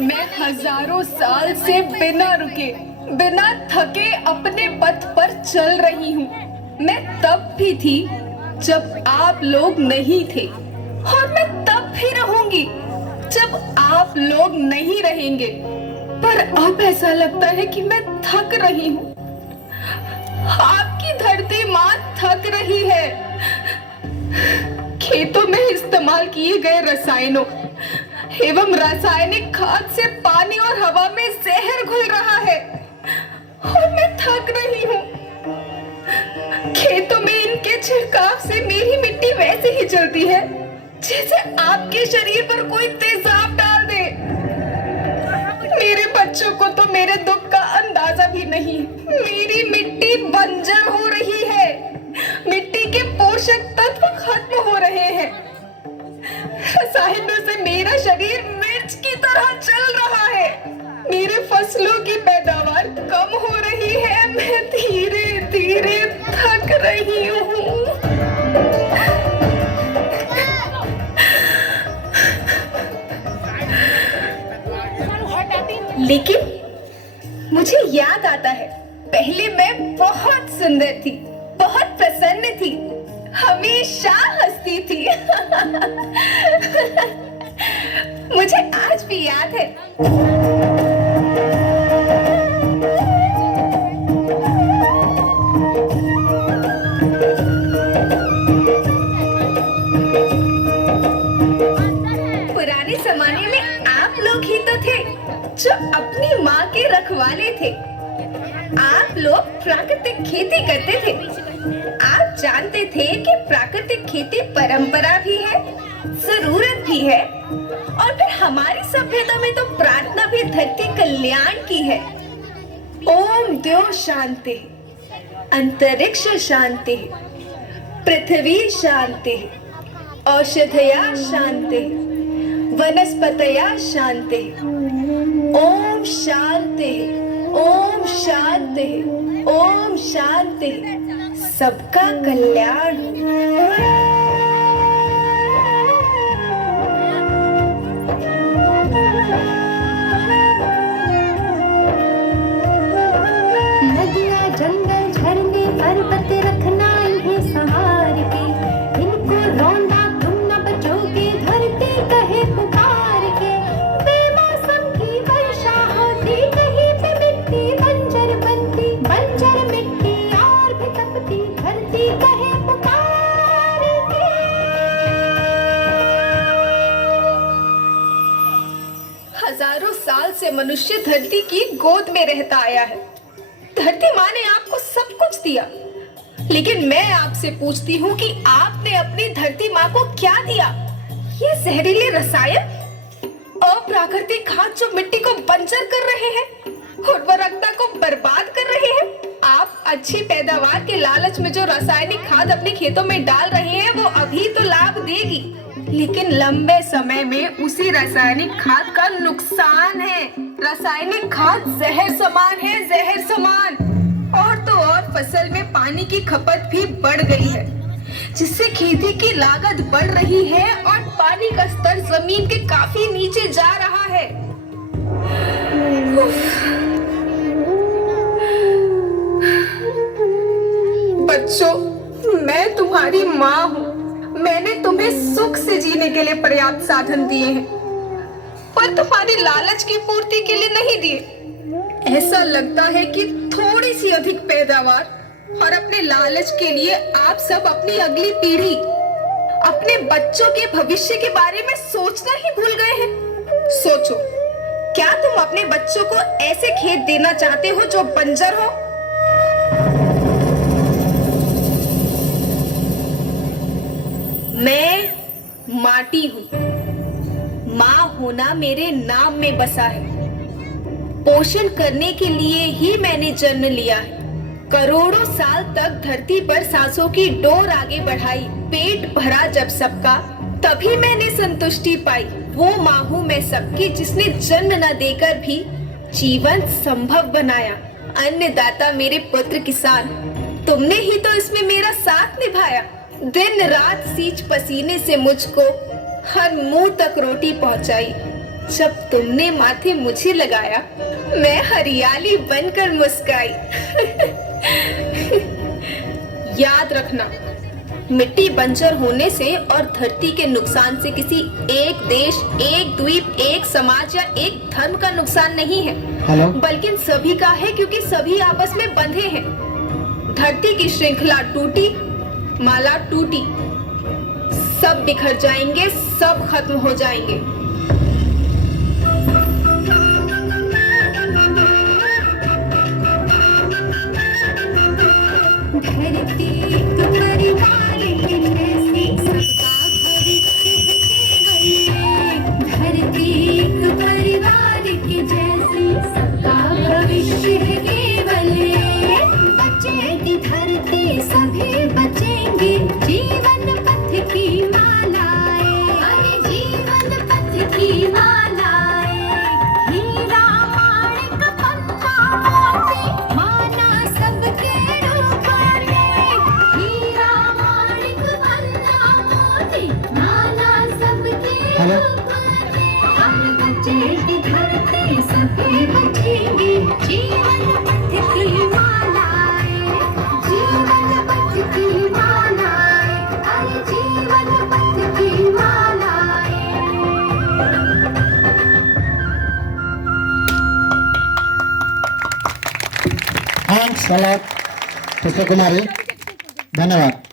मैं हजारों साल से बिना रुके, बिना थके अपने पथ पर चल रही हूँ। मैं तब भी थी जब आप लोग नहीं थे, और मैं तब भी रहूंगी जब आप लोग नहीं रहेंगे। पर अब ऐसा लगता है कि मैं थक रही हूँ। आपकी धरती माँ थक रही है। खेतों में इस्तेमाल किए गए रसायनों एवं रासायनिक खाद से पानी और हवा में जहर घुल रहा है, और मैं थक रही हूँ। खेतों में इनके छिड़काव से मेरी मिट्टी वैसे ही जलती है जैसे आपके शरीर पर कोई तेजाब डाल दे। मेरे बच्चों को तो मेरे दुख का अंदाजा भी नहीं। मेरी मिट्टी बंजर हो रही है, मिट्टी के पोषक तत्व खत्म हो रहे हैं। रसायनों से मेरा शरीर मिर्च की तरह जल रहा है। मेरे फसलों की पैदावार कम हो रही है। मैं धीरे धीरे थक रही हूँ। लेकिन मुझे याद आता है, पहले मैं बहुत सुंदर थी, बहुत प्रसन्न थी, हमेशा हंसती थी। मुझे आज भी याद है। पुराने जमाने में आप लोग ही तो थे जो अपनी माँ के रखवाले थे। आप लोग प्राकृतिक खेती करते थे। आप जानते थे कि प्राकृतिक खेती परंपरा भी है, जरूरत भी है, और फिर हमारी सभ्यता में तो प्रार्थना भी धरती कल्याण की है। ओम द्यो शांति, अंतरिक्ष शांति, पृथ्वी शांति, औषधया शांति, वनस्पतया शांति। ओम शांति, ओम शांति, ओम शांति। सबका कल्याण। नदियाँ, जंगल, झरने, पर्वत रखना इन्हें संभाल के, इनको रौंदा तुम न बचोगे, धरती कहे पुकार के। बेमौसम की वर्षा होती, कहीं पे मिट्टी बंजर बनती, बंजर मिट्टी और भी तपती, धरती कहे पुकार के। हजारों साल से मनुष्य धरती की गोद में रहता आया है। धरती माँ ने आपको सब कुछ दिया, लेकिन मैं आपसे पूछती हूँ कि आपने अपनी धरती माँ को क्या दिया? ये जहरीले रसायन, अप्राकृतिक खाद जो मिट्टी को बंजर कर रहे हैं, उर्वरकता को बर्बाद कर रहे हैं। आप अच्छी पैदावार के लालच में जो रासायनिक खाद अपने खेतों में डाल रहे हैं, वो अभी तो लाभ देगी, लेकिन लंबे समय में उसी रासायनिक खाद का नुकसान है। रासायनिक खाद जहर समान है, जहर समान। और तो और फसल में पानी की खपत भी बढ़ गई है, जिससे खेती की लागत बढ़ रही है और पानी का स्तर जमीन के काफी नीचे जा रहा है। बच्चों, मैं तुम्हारी माँ हूँ। मैंने तुम्हें सुख से जीने के लिए पर्याप्त साधन दिए हैं, पर तुम्हारी लालच की पूर्ति के लिए नहीं दिए। ऐसा लगता है कि थोड़ी सी अधिक पैदावार और अपने लालच के लिए आप सब अपनी अगली पीढ़ी, अपने बच्चों के भविष्य के बारे में सोचना ही भूल गए हैं। सोचो, क्या तुम अपने बच्चों को ऐसे खेत देना चाहते हो जो बंजर हो? मैं माटी हूँ। माँ होना मेरे नाम में बसा है। पोषण करने के लिए ही मैंने जन्म लिया है। करोड़ों साल तक धरती पर सांसों की डोर आगे बढ़ाई। पेट भरा जब सबका, तभी मैंने संतुष्टि पाई। वो माँ हूँ मैं सबकी, जिसने जन्म न देकर भी जीवन संभव बनाया। अन्नदाता मेरे पुत्र किसान, तुमने ही तो इसमें मेरा साथ निभाया। दिन रात सींच पसीने से मुझको हर मुंह तक रोटी पहुंचाई। जब तुमने माथे मुझे लगाया, मैं हरियाली बनकर मुस्काई। याद रखना, मिट्टी बंजर होने से और धरती के नुकसान से किसी एक देश, एक द्वीप, एक समाज या एक धर्म का नुकसान नहीं है, हेलो। बल्कि सभी का है, क्योंकि सभी आपस में बंधे हैं। धरती की श्रृंखला टूटी, माला टूटी, सब बिखर जाएंगे, सब खत्म हो जाएंगे। धरती तो परिवार के जैसी सबका भविष्य है केवल। धरती तो परिवार के जैसी सबका भविष्य है केवल। बचेगी धरती सभी बचेंगे, जीवन पथ की मालाएं, अरे जीवन पथ की मालाएं। हीरा माणिक पन्ना मोती, माना सबके रूप में। हीरा माणिक पन्ना मोती, माना सबके हेलो। रूप में। हम बचेगी धरती सभी बचेंगे, जीवन पथ की मालाएं, जीवन पथ की मालाएं, अरे जीवन पथ की मालाएं। थैंक्स अलॉट पुष्पा कुमारी, धन्यवाद।